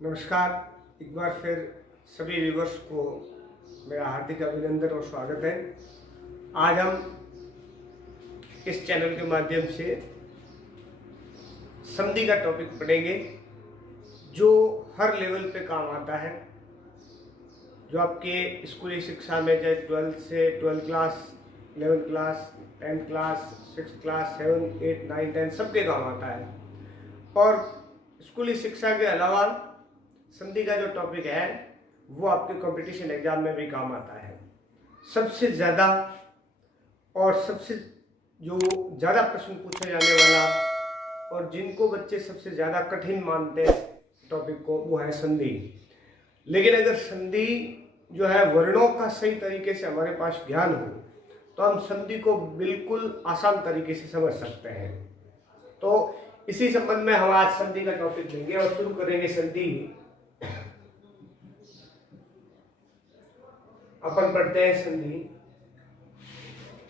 नमस्कार। एक बार फिर सभी व्यूवर्स को मेरा हार्दिक अभिनंदन और स्वागत है। आज हम इस चैनल के माध्यम से संधि का टॉपिक पढ़ेंगे जो हर लेवल पे काम आता है, जो आपके स्कूली शिक्षा में चाहे 12th से 12th class, 11th class, 10th class, 6th class, 7, 8, 9, 10 सबके काम आता है। और स्कूली शिक्षा के अलावा संधि का जो टॉपिक है वो आपके कंपटीशन एग्जाम में भी काम आता है। सबसे ज़्यादा और सबसे जो ज़्यादा प्रश्न पूछे जाने वाला और जिनको बच्चे सबसे ज़्यादा कठिन मानते हैं टॉपिक को, वो है संधि। लेकिन अगर संधि जो है वर्णों का सही तरीके से हमारे पास ज्ञान हो तो हम संधि को बिल्कुल आसान तरीके से समझ सकते हैं। तो इसी संबंध में हम आज संधि का टॉपिक लेंगे और शुरू करेंगे। संधि अपन पढ़ते हैं।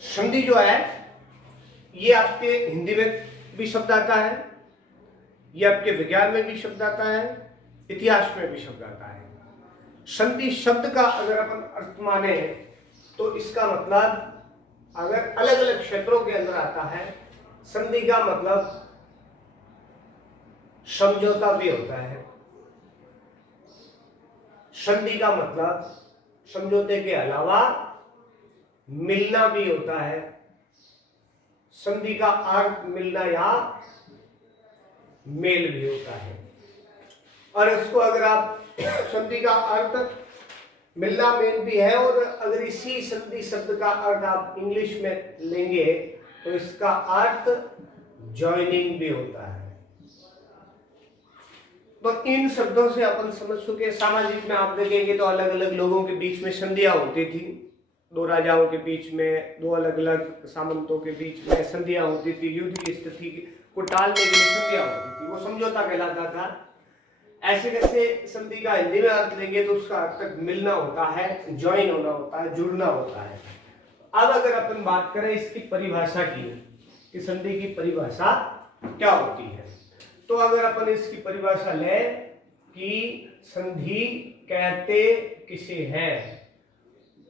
संधि जो है ये आपके हिंदी में भी शब्द आता है, ये आपके विज्ञान में भी शब्द आता है, इतिहास में भी शब्द आता है। संधि शब्द का अगर अपन अर्थ माने तो इसका मतलब अगर अलग अलग क्षेत्रों के अंदर आता है, संधि का मतलब समझौता भी होता है। संधि का मतलब समझौते के अलावा मिलना भी होता है। संधि का अर्थ मिलना या मेल भी होता है। और इसको अगर आप संधि का अर्थ मिलना मेल भी है और अगर इसी संधि शब्द का अर्थ आप इंग्लिश में लेंगे तो इसका अर्थ जॉइनिंग भी होता है। तो इन शब्दों से अपन समझ चुके। सामाजिक में आप देखेंगे तो अलग अलग लोगों के बीच में संधियां होती थी। दो राजाओं के बीच में, दो अलग अलग सामंतों के बीच में संधियां होती थी। युद्ध की स्थिति को टालने के लिए संधियां होती थी, वो समझौता कहलाता था। ऐसे कैसे संधि का हिंदी में अर्थ लेंगे तो उसका अर्थ मिलना होता है, ज्वाइन होना होता है, जुड़ना होता है। अब अगर अपन बात करें इसकी परिभाषा की कि संधि की परिभाषा क्या होती है, तो अगर अपन इसकी परिभाषा लें कि संधि कहते किसे हैं,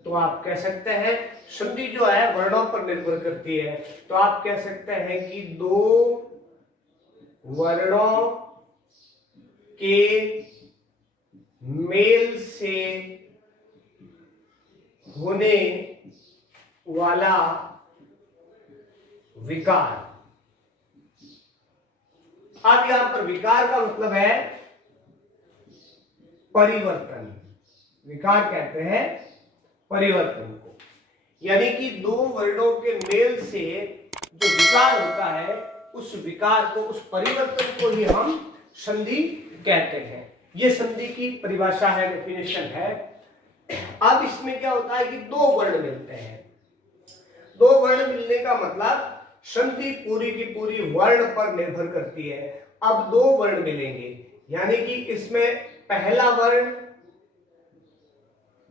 तो आप कह सकते हैं संधि जो है वर्णों पर निर्भर करती है। तो आप कह सकते हैं कि दो वर्णों के मेल से होने वाला विकार। अब यहां पर विकार का मतलब है परिवर्तन। विकार कहते हैं परिवर्तन को, यानी कि दो वर्णों के मेल से जो विकार होता है उस विकार को, उस परिवर्तन को ही हम संधि कहते हैं। ये संधि की परिभाषा है, डेफिनेशन है। अब इसमें क्या होता है कि दो वर्ण मिलते हैं। दो वर्ण मिलने का मतलब संधि पूरी की पूरी वर्ण पर निर्भर करती है। अब दो वर्ण मिलेंगे, यानी कि इसमें पहला वर्ण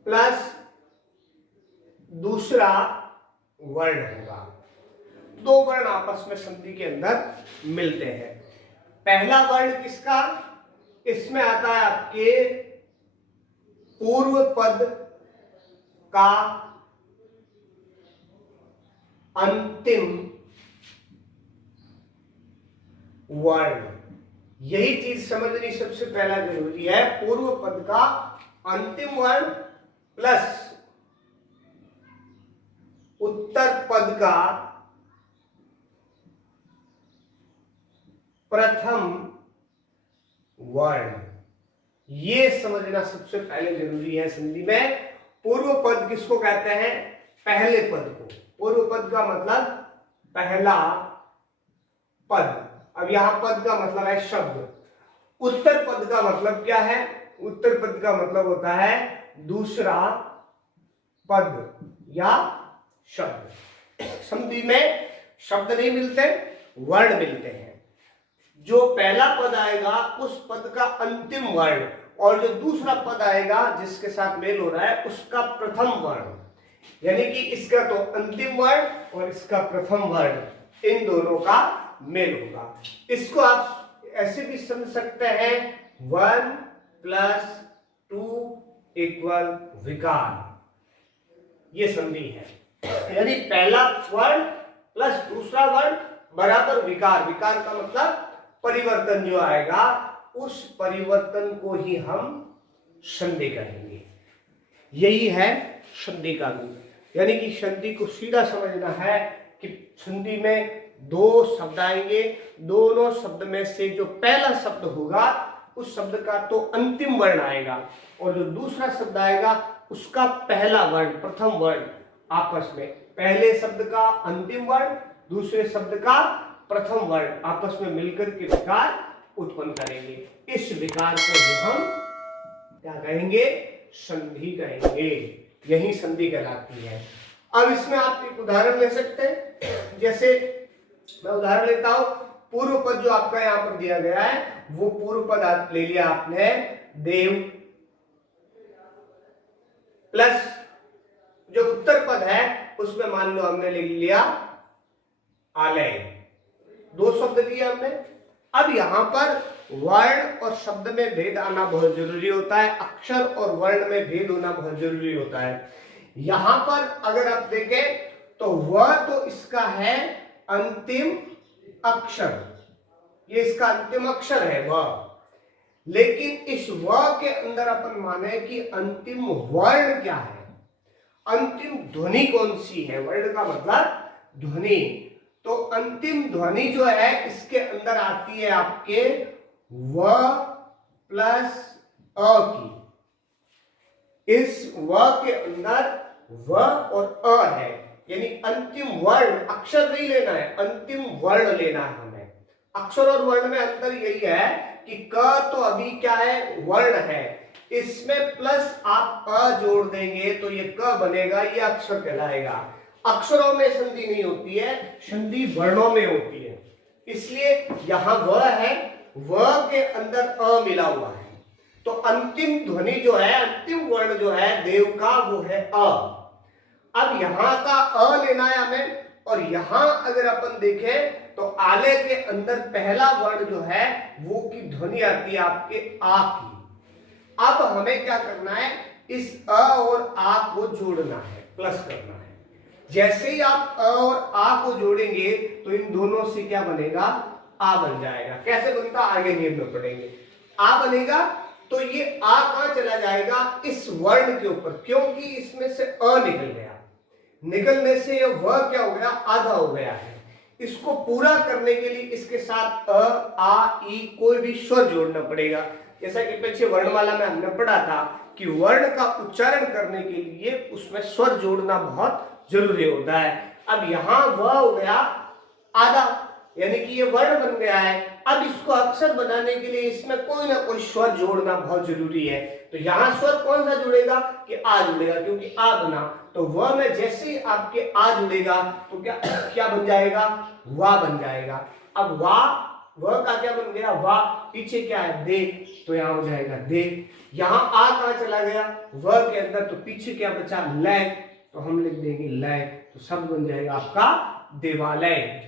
प्लस दूसरा वर्ण होगा। दो वर्ण आपस में संधि के अंदर मिलते हैं। पहला वर्ण किसका? इसमें आता है आपके पूर्व पद का अंतिम वर्ण। यही चीज समझनी सबसे पहला जरूरी है। पूर्व पद का अंतिम वर्ण प्लस उत्तर पद का प्रथम वर्ण, ये समझना सबसे पहले जरूरी है। संधि में पूर्व पद किसको कहते हैं? पहले पद को। पूर्व पद का मतलब पहला पद। अब यहां पद का मतलब है शब्द। उत्तर पद का मतलब क्या है? उत्तर पद का मतलब होता है दूसरा पद या शब्द। संधि में शब्द नहीं मिलते, वर्ण मिलते हैं। जो पहला पद आएगा उस पद का अंतिम वर्ण और जो दूसरा पद आएगा जिसके साथ मेल हो रहा है उसका प्रथम वर्ण, यानी कि इसका तो अंतिम वर्ण और इसका प्रथम वर्ण, इन दोनों का मेल होगा। इसको आप ऐसे भी समझ सकते हैं 1 प्लस 2 इक्वल विकार, ये संधि है। यानी पहला वर्ण प्लस दूसरा वर्ण बराबर विकार। विकार का मतलब परिवर्तन जो आएगा, उस परिवर्तन को ही हम संधि कहेंगे। यही है संधि का रूप। यानी कि संधि को सीधा समझना है कि संधि में दो शब्द आएंगे, दोनों शब्द में से जो पहला शब्द होगा उस शब्द का तो अंतिम वर्ण आएगा, और जो दूसरा शब्द आएगा उसका पहला वर्ण, प्रथम वर्ण आपस में, पहले शब्द का अंतिम वर्ण, दूसरे शब्द का प्रथम वर्ण आपस में मिलकर के विकार उत्पन्न करेंगे। इस विकार को भी हम क्या कहेंगे? संधि कहेंगे। यही संधि कहलाती है। अब इसमें आप एक उदाहरण ले सकते हैं। जैसे मैं उदाहरण लेता हूं, पूर्व पद जो आपका यहां पर दिया गया है, वो पूर्व पद ले लिया आपने देव, प्लस जो उत्तर पद है उसमें मान लो हमने ले लिया आलय। दो शब्द दिए हमने। अब यहां पर वर्ण और शब्द में भेद आना बहुत जरूरी होता है, अक्षर और वर्ण में भेद होना बहुत जरूरी होता है। यहां पर अगर आप देखें तो वह तो इसका है अंतिम अक्षर, ये इसका अंतिम अक्षर है वह, लेकिन इस व के अंदर अपन माने कि अंतिम वर्ण क्या है, अंतिम ध्वनि कौन सी है। वर्ण का मतलब ध्वनि, तो अंतिम ध्वनि जो है इसके अंदर आती है आपके व प्लस अ की। इस व के अंदर व और अ है, यानी अंतिम वर्ण, अक्षर नहीं लेना है, अंतिम वर्ण लेना है हमें। अक्षर और वर्ण में अंतर यही है कि क तो अभी क्या है? वर्ण है, इसमें प्लस आप अ जोड़ देंगे तो ये क बनेगा, ये अक्षर कहलाएगा। अक्षरों में संधि नहीं होती है, संधि वर्णों में होती है। इसलिए यहां व है, व के अंदर अ मिला हुआ है, तो अंतिम ध्वनि जो है, अंतिम वर्ण जो है देव का, वो है अ। अब यहां का अ लेना है हमें, और यहां अगर अपन देखें तो आले के अंदर पहला वर्ण जो है वो की ध्वनि आती है आपके आ की। अब हमें क्या करना है? इस अ और आ को जोड़ना है, प्लस करना है। जैसे ही आप अ और आ को जोड़ेंगे तो इन दोनों से क्या बनेगा? आ बन जाएगा। कैसे बनता? आगे नियम में पढ़ेंगे। आ बनेगा तो ये आ कहां चला जाएगा? इस वर्ण के ऊपर, क्योंकि इसमें से अ निकल गया। निकलने से ये व क्या हो गया? आधा हो गया है। इसको पूरा करने के लिए इसके साथ अ, आ, ई कोई भी स्वर जोड़ना पड़ेगा। जैसा कि पीछे वर्णमाला में हमने पढ़ा था कि वर्ण का उच्चारण करने के लिए उसमें स्वर जोड़ना बहुत जरूरी होता है। अब यहां व हो गया आधा, यानी कि ये वर्ण बन गया है। अब इसको अक्षर बनाने के लिए इसमें कोई ना कोई स्वर जोड़ना बहुत जरूरी है। तो यहां स्वर कौन सा जुड़ेगा? कि आ जुड़ेगा, क्योंकि आ बना। तो व में जैसे ही आपके आ जुड़ेगा तो क्या क्या बन जाएगा? वा बन जाएगा। अब वा, व का क्या बन गया? वा, पीछे क्या है? दे, तो यहां हो जाएगा दे। यहां आ कहां चला गया? व के अंदर, तो पीछे क्या बचा? लय, तो हम लिख देंगे लय, तो शब्द बन जाएगा आपका देवालय।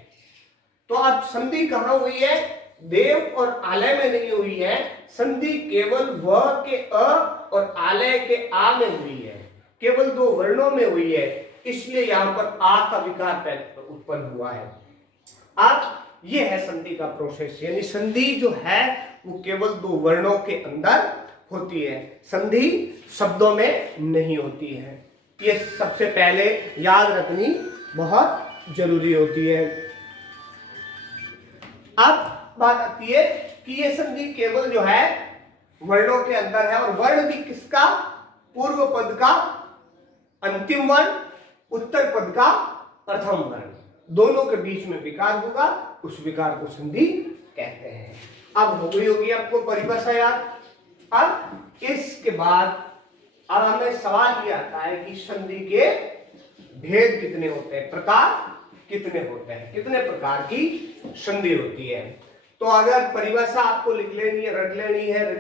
तो अब संधि कहां हुई है? देव और आलय में नहीं हुई है, संधि केवल व के अ और आलय के आ में हुई है, केवल दो वर्णों में हुई है। इसलिए यहां पर आ का विकार उत्पन्न हुआ है। अब ये है संधि का प्रोसेस, यानी संधि जो है वो केवल दो वर्णों के अंदर होती है, संधि शब्दों में नहीं होती है। ये सबसे पहले याद रखनी बहुत जरूरी होती है। अब बात आती है कि ये संधि केवल जो है वर्णों के अंदर है, और वर्ण भी किसका? पूर्व पद का अंतिम वर्ण, उत्तर पद का प्रथम वर्ण, दोनों के बीच में विकार होगा, उस विकार को संधि कहते हैं। अब हो गई होगी आपको परिभाषा याद। अब इसके बाद अब हमें सवाल ये आता है कि संधि के भेद कितने होते हैं, प्रकार कितने होते हैं, कितने प्रकार की संधि होती है। तो अगर परिभाषा आपको लिख लेनी है, रट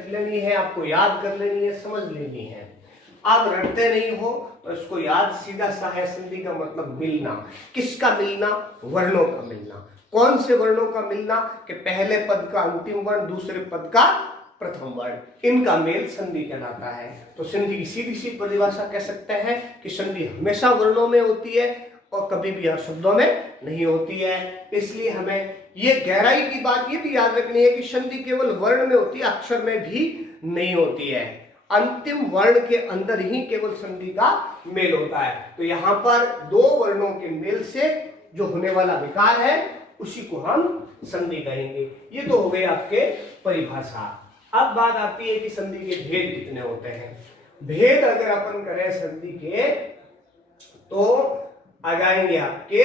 लेनी है, आपको याद कर लेनी है, समझ लेनी है। आप रटते नहीं हो तो इसको याद सीधा सा है। संधि का मतलब मिलना। किसका मिलना? वर्णों का मिलना। कौन से वर्णों का मिलना? कि पहले पद का अंतिम वर्ण, दूसरे पद का प्रथम वर्ण, इनका मेल संधि कहलाता है। तो संधि की सीधी सी परिभाषा कह सकते हैं कि संधि हमेशा वर्णों में होती है और कभी भी शब्दों में नहीं होती है। इसलिए हमें ये गहराई की बात ये भी याद रखनी है कि संधि केवल वर्ण में होती है, अक्षर में भी नहीं होती है। अंतिम वर्ण के अंदर ही केवल संधि का मेल होता है। तो यहाँ पर दो वर्णों के मेल से जो होने वाला विकार है उसी को हम संधि कहेंगे। ये तो हो गए आपके परिभाषा। अब बात आती है कि संधि के भेद कितने होते हैं। भेद अगर अपन करें संधि के तो आ जाएंगे आपके,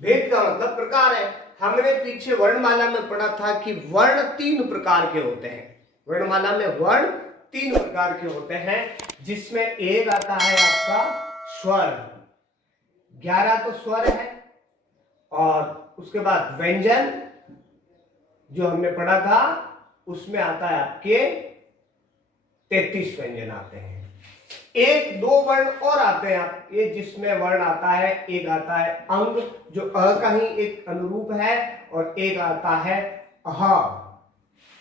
भेद का मतलब प्रकार है। हमने पीछे वर्णमाला में पढ़ा था कि वर्ण 3 प्रकार के होते हैं। वर्णमाला में वर्ण 3 प्रकार के होते हैं, जिसमें एक आता है आपका स्वर, 11 तो स्वर है, और उसके बाद व्यंजन जो हमने पढ़ा था उसमें आता है आपके 33 व्यंजन आते हैं। एक दो वर्ण और आते हैं आपके, जिसमें वर्ण आता है, एक आता है अंग जो अ का ही एक अनुरूप है, और एक आता है अह,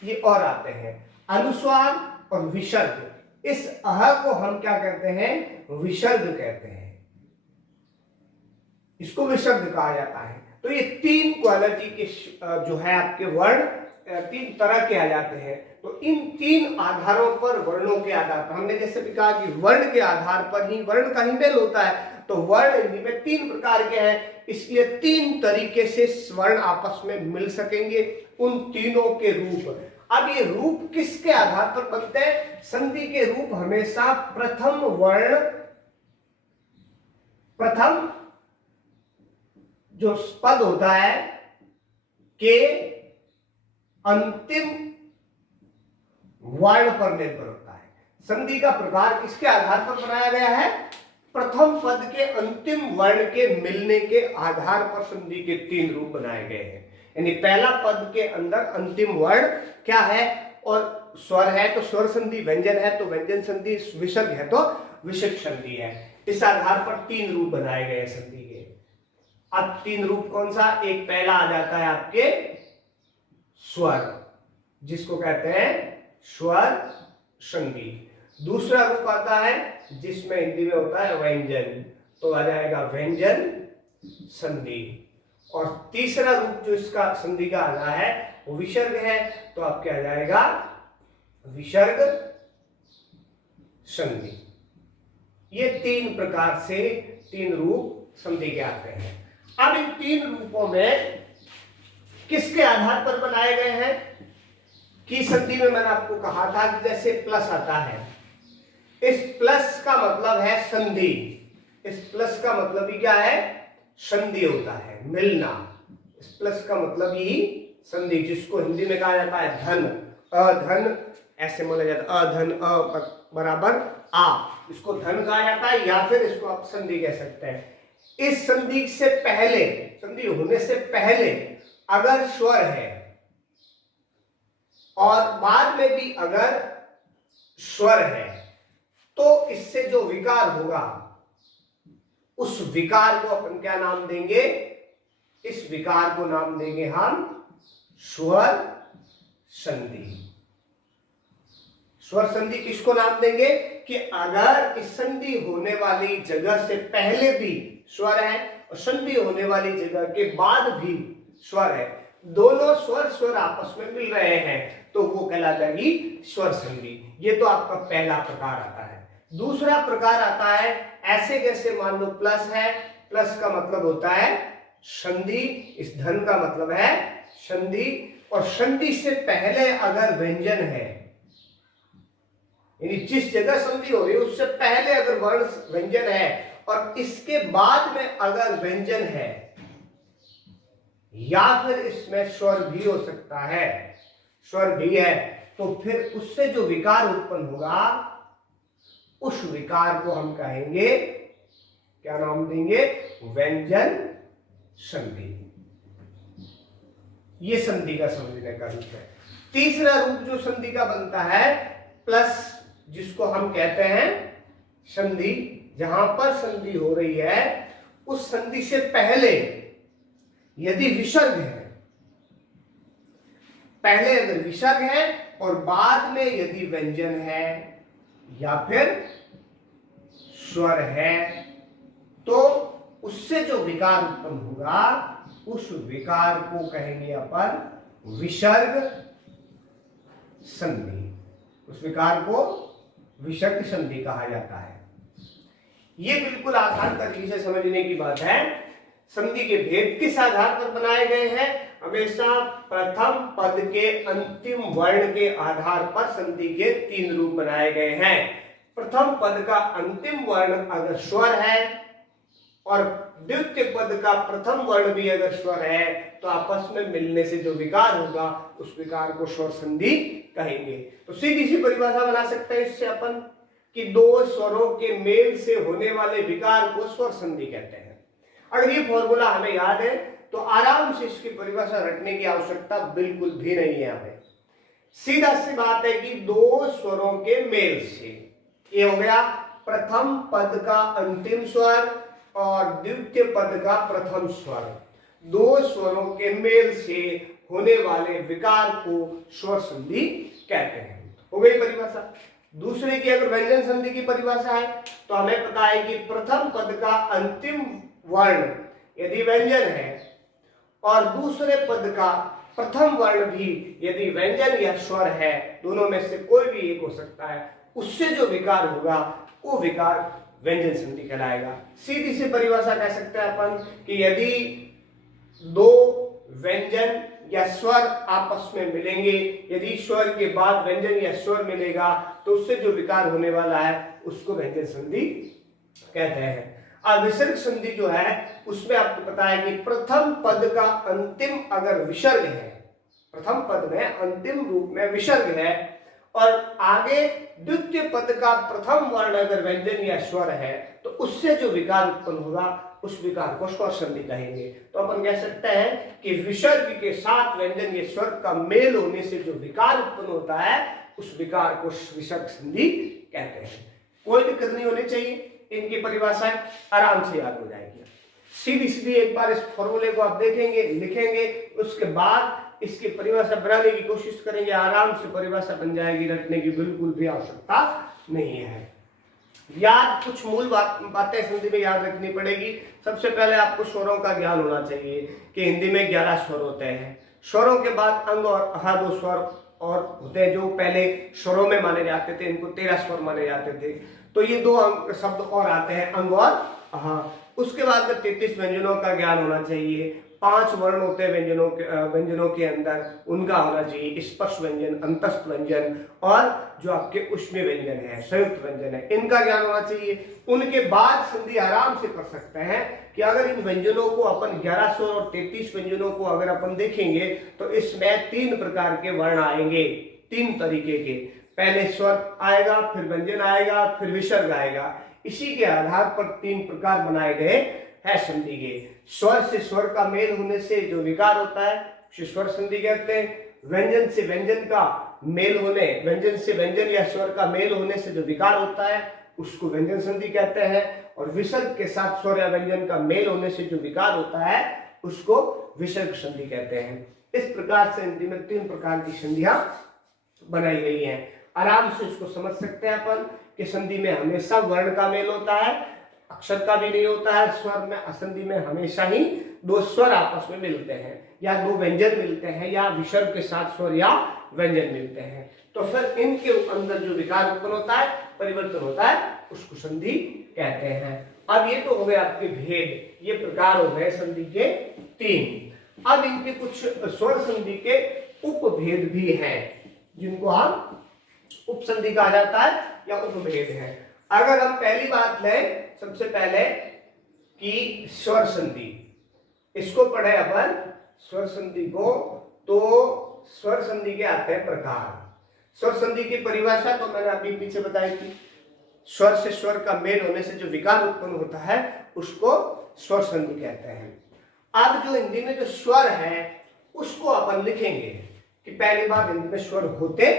ये और आते हैं अनुस्वार और विसर्ग। इस अह को हम क्या कहते हैं, विसर्ग कहते हैं, इसको विसर्ग कहा जाता है। तो ये 3 क्वालिटी के जो है आपके वर्ण 3 तरह के आ जाते हैं। तो इन 3 आधारों पर, वर्णों के आधार पर, हमने जैसे भी कहा कि वर्ण के आधार पर ही वर्ण का ही मेल होता है। तो वर्ण हिंदी में 3 प्रकार के हैं, इसलिए 3 तरीके से स्वर्ण आपस में मिल सकेंगे, उन तीनों के रूप। अब ये रूप किसके आधार पर बनते हैं? संधि के रूप हमेशा प्रथम वर्ण, प्रथम जो पद होता है के अंतिम वर्ण पर निर्भर होता है। संधि का प्रकार किसके आधार पर बनाया गया है? प्रथम पद के अंतिम वर्ण के मिलने के आधार पर संधि के 3 रूप बनाए गए हैं। यानी पहला पद के अंदर अंतिम वर्ण क्या है, और स्वर है तो स्वर संधि, व्यंजन है तो व्यंजन संधि, विसर्ग है तो विसर्ग संधि है। इस आधार पर 3 रूप बनाए गए संधि के। अब 3 रूप कौन सा? एक पहला आ जाता है आपके स्वर, जिसको कहते हैं स्वर संधि। दूसरा रूप आता है जिसमें हिंदी में होता है व्यंजन, तो आ जाएगा व्यंजन संधि। और तीसरा रूप जो इसका संधि का आ रहा है वो विसर्ग है, तो आपके आ जाएगा विसर्ग संधि। ये 3 प्रकार से 3 रूप संधि के आते हैं। अब इन 3 रूपों में किसके आधार पर बनाए गए हैं? कि संधि में मैंने आपको कहा था कि जैसे प्लस आता है, इस प्लस का मतलब है संधि। इस प्लस का मतलब ही क्या है? संधि होता है, मिलना। इस प्लस का मतलब ही संधि, जिसको हिंदी में कहा जाता है धन, अधन, ऐसे बोला जाता है अधन, अ बराबर आ, इसको धन कहा जाता है, या फिर इसको आप संधि कह सकते हैं। इस संधि से पहले, संधि होने से पहले अगर स्वर है और बाद में भी अगर स्वर है, तो इससे जो विकार होगा उस विकार को अपन क्या नाम देंगे? इस विकार को नाम देंगे हम स्वर संधि। स्वर संधि किसको नाम देंगे? कि अगर इस संधि होने वाली जगह से पहले भी स्वर है और संधि होने वाली जगह के बाद भी स्वर है, दोनों स्वर स्वर आपस में मिल रहे हैं, तो वो कहला जाएगी स्वर संधि। ये तो आपका पहला प्रकार आता है। दूसरा प्रकार आता है ऐसे, जैसे मान लो प्लस है, प्लस का मतलब होता है संधि, इस धन का मतलब है संधि, और संधि से पहले अगर व्यंजन है, यानी जिस जगह संधि हो रही है उससे पहले अगर वर्ण व्यंजन है और इसके बाद में अगर व्यंजन है, या फिर इसमें स्वर भी हो सकता है, स्वर भी है, तो फिर उससे जो विकार उत्पन्न होगा उस विकार को हम कहेंगे, क्या नाम देंगे? व्यंजन संधि। ये संधि का समझने का रूप है। तीसरा रूप जो संधि का बनता है प्लस, जिसको हम कहते हैं संधि, जहां पर संधि हो रही है उस संधि से पहले यदि विसर्ग है, पहले अगर विसर्ग है और बाद में यदि व्यंजन है या फिर स्वर है तो उससे जो विकार उत्पन्न होगा उस विकार को कहेंगे अपन विसर्ग संधि। उस विकार को विसर्ग संधि कहा जाता है। ये बिल्कुल आसान तरीके से समझने की बात है। संधि के भेद किस आधार पर बनाए गए हैं? हमेशा प्रथम पद के अंतिम वर्ण के आधार पर संधि के 3 रूप बनाए गए हैं। प्रथम पद का अंतिम वर्ण अगर स्वर है और द्वितीय पद का प्रथम वर्ण भी अगर स्वर है तो आपस में मिलने से जो विकार होगा उस विकार को स्वर संधि कहेंगे। तो सीधी सी परिभाषा बना सकते हैं इससे अपन कि दो स्वरों के मेल से होने वाले विकार को स्वर संधि कहते हैं। अगर ये फॉर्मूला हमें याद है तो आराम से इसकी परिभाषा रटने की आवश्यकता बिल्कुल भी नहीं है। हमें सीधा सी बात है कि दो स्वरों के मेल से, ये हो गया प्रथम पद का अंतिम स्वर और द्वितीय पद का प्रथम स्वर, दो स्वरों के मेल से होने वाले विकार को स्वर संधि कहते हैं। हो गई परिभाषा। दूसरे की अगर व्यंजन संधि की परिभाषा है तो हमें पता है कि प्रथम पद का अंतिम वर्ण यदि व्यंजन है और दूसरे पद का प्रथम वर्ण भी यदि व्यंजन या स्वर है, दोनों में से कोई भी एक हो सकता है, उससे जो विकार होगा वो विकार व्यंजन संधि कहलाएगा। सीधी सी परिभाषा कह सकते हैं अपन कि यदि दो व्यंजन या स्वर आपस में मिलेंगे, यदि स्वर के बाद व्यंजन या स्वर मिलेगा तो उससे जो विकार होने वाला है उसको व्यंजन संधि कहते हैं। अब विसर्ग संधि जो है उसमें आपको पता है कि प्रथम पद का अंतिम अगर विसर्ग है, प्रथम पद में अंतिम रूप में विसर्ग है और आगे द्वितीय पद का प्रथम वर्ण अगर व्यंजन या स्वर है तो उससे जो विकार उत्पन्न होगा उस विकार को स्वर संधि कहेंगे। तो अपन कह सकते हैं कि विसर्ग के साथ व्यंजन या स्वर का मेल होने से जो विकार उत्पन्न होता है उस विकार को विसर्ग संधि कहते हैं। कोई दिक्कत नहीं होनी चाहिए, इनकी परिभाषाएं आराम से याद हो जाएगी। सीधी सीधी एक बार इस फॉर्मूले को आप देखेंगे, लिखेंगे, उसके बाद इसकी परिभाषा बनाने की कोशिश करेंगे, आराम से परिभाषा बन जाएगी, रटने की बिल्कुल भी आवश्यकता नहीं है। याद कुछ मूल बातें संधि में याद रखनी पड़ेगी। सबसे पहले आपको स्वरों का ज्ञान होना चाहिए कि हिंदी में 11 स्वर होते हैं। स्वरों के बाद अंग और अहा 2 स्वर और होते हैं जो पहले स्वरों में माने जाते थे, इनको 13 स्वर माने जाते थे। तो ये 2 शब्द और आते हैं, अंग और अहा। उसके बाद में 33 व्यंजनों का ज्ञान होना चाहिए। 5 वर्ण होते हैं व्यंजनों के अंदर, उनका होना चाहिए स्पर्श व्यंजन, अंतस्थ व्यंजन और जो आपके ऊष्मीय व्यंजन है, संयुक्त व्यंजन है, इनका ज्ञान होना चाहिए। उनके बाद संधि आराम से कर सकते हैं कि अगर इन व्यंजनों को अपन 11 स्वर और 33 व्यंजनों को अगर अपन देखेंगे तो इसमें 3 प्रकार के वर्ण आएंगे, 3 तरीके के। पहले स्वर आएगा, फिर व्यंजन आएगा, फिर विसर्ग आएगा। इसी के आधार पर 3 प्रकार बनाए गए है संधि के। स्वर से स्वर का मेल होने से जो विकार होता है उसे स्वर संधि कहते हैं। व्यंजन से व्यंजन का मेल होने, व्यंजन से व्यंजन या स्वर का मेल होने से जो विकार होता है उसको व्यंजन संधि कहते हैं। और विसर्ग के साथ स्वर या व्यंजन का मेल होने से जो विकार होता है उसको विसर्ग संधि कहते हैं। इस प्रकार से हिंदी में 3 प्रकार की संधियां बनाई गई हैं। आराम से इसको समझ सकते हैं अपन कि संधि में हमेशा वर्ण का मेल होता है, अक्षर का भी नहीं होता है। स्वर में, असंधि में हमेशा ही 2 स्वर आपस में मिलते हैं या 2 व्यंजन मिलते हैं या विसर्ग के साथ स्वर या व्यंजन मिलते हैं। तो फिर इनके अंदर जो विकार उत्पन्न होता है, परिवर्तन होता है, उसको संधि कहते हैं। अब ये तो हो गए आपके भेद, ये प्रकार हो गए संधि के 3। अब इनके कुछ स्वर संधि के उपभेद भी हैं जिनको हम उपसंधि कहा जाता है या उपभेद है। अगर हम पहली बात लें सबसे पहले कि स्वर संधि, इसको पढ़े अपन स्वर संधि को, तो स्वर संधि के आते हैं प्रकार। स्वर संधि की परिभाषा तो मैंने अभी पीछे बताई थी। स्वर से स्वर का मेल होने से जो विकार उत्पन्न होता है उसको स्वर संधि कहते हैं। अब जो हिंदी में जो स्वर है उसको अपन लिखेंगे कि पहली बार हिंदी में स्वर होते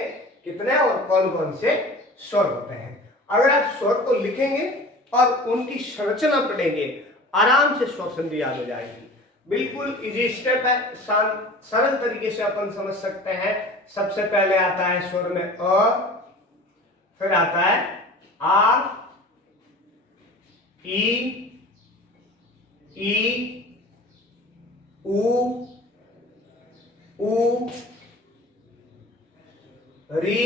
कितने और कौन कौन से स्वर होते हैं। अगर आप स्वर को लिखेंगे और उनकी संरचना पढ़ेंगे आराम से स्वर संधि याद हो जाएगी। बिल्कुल इजी स्टेप है, सरल तरीके से अपन समझ सकते हैं। सबसे पहले आता है स्वर में अ, फिर आता है आ, ई, ऊ, री,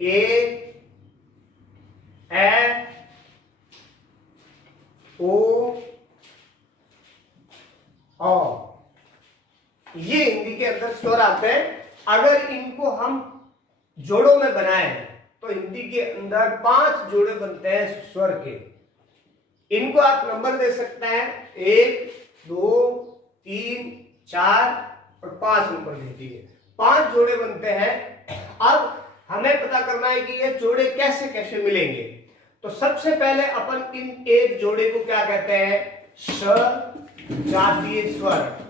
ए, ओ, ये हिंदी के अंदर स्वर आते हैं। अगर इनको हम जोड़ों में बनाए तो हिंदी के अंदर 5 जोड़े बनते हैं स्वर के। इनको आप नंबर दे सकते हैं 1, 2, 3, 4 और 5 नंबर दे दिए। 5 जोड़े बनते हैं। अब हमें पता करना है कि ये जोड़े कैसे कैसे मिलेंगे। तो सबसे पहले अपन इन एक जोड़े को क्या कहते हैं, सजातीय स्वर।